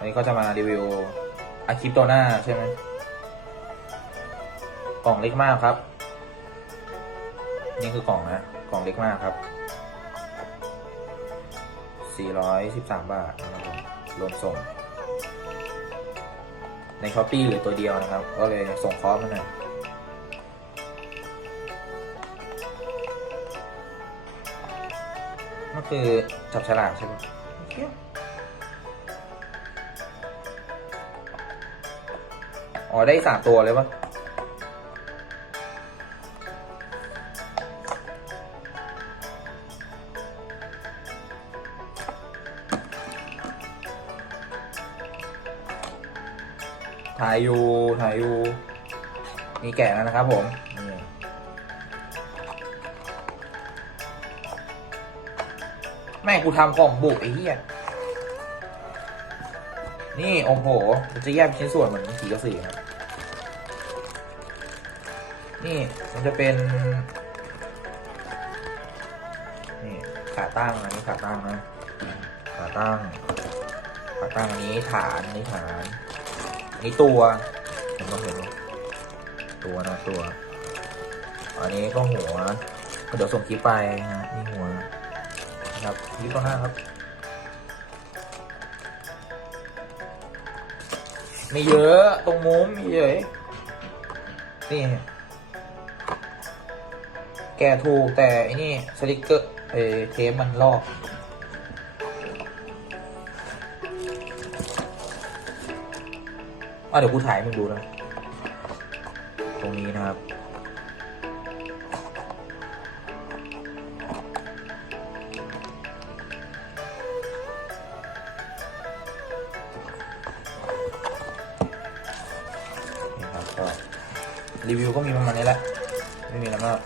วันนี้ก็จะมารีวิวอาคิปตัวหน้าใช่ไหมกล่องเล็กมากครับ นี่คือกล่องนะ กล่องเล็กมากครับ 413 บาทนะครับรวมส่ง ในช้อปปี้หลือตัวเดียวนะครับ ก็เลยส่งคอร์สมาหน่อยมันคือจับฉลากใช่ไหม อ๋อ ได้สามตัวเลยปะถ่ายอยู่ถ่ายอยู่มีแกะแล้วนะครับผมแม่กูทำกล่องบุกไอ้เหี้ย นี่ โอ้โหมันจะแยกเป็นชิ้นส่วนเหมือนสีกระสีครับ นี่มันจะเป็น นี่ขาตั้งอันนี้ขาตั้งนะ ขาตั้ง ขาตั้งอันนี้ฐานอันนี้ฐานอันนี้ตัวผมต้องเห็นตัวนะตัว อันนี้ก็หัวก็เดี๋ยวส่งคลิปไปฮะนี่หัวครับลิปตัวหน้าครับ มีเยอะตรงมุมมีเยอะนี่แกถูกแต่ไอ้นี่สลิกเกอร์เอเทปมันลอกอะเดี๋ยวกูถ่ายมึงดูนะ ตรงนี้นะครับ รีวิวก็มีประมาณนี้แหละ ไม่มีอะไรมาก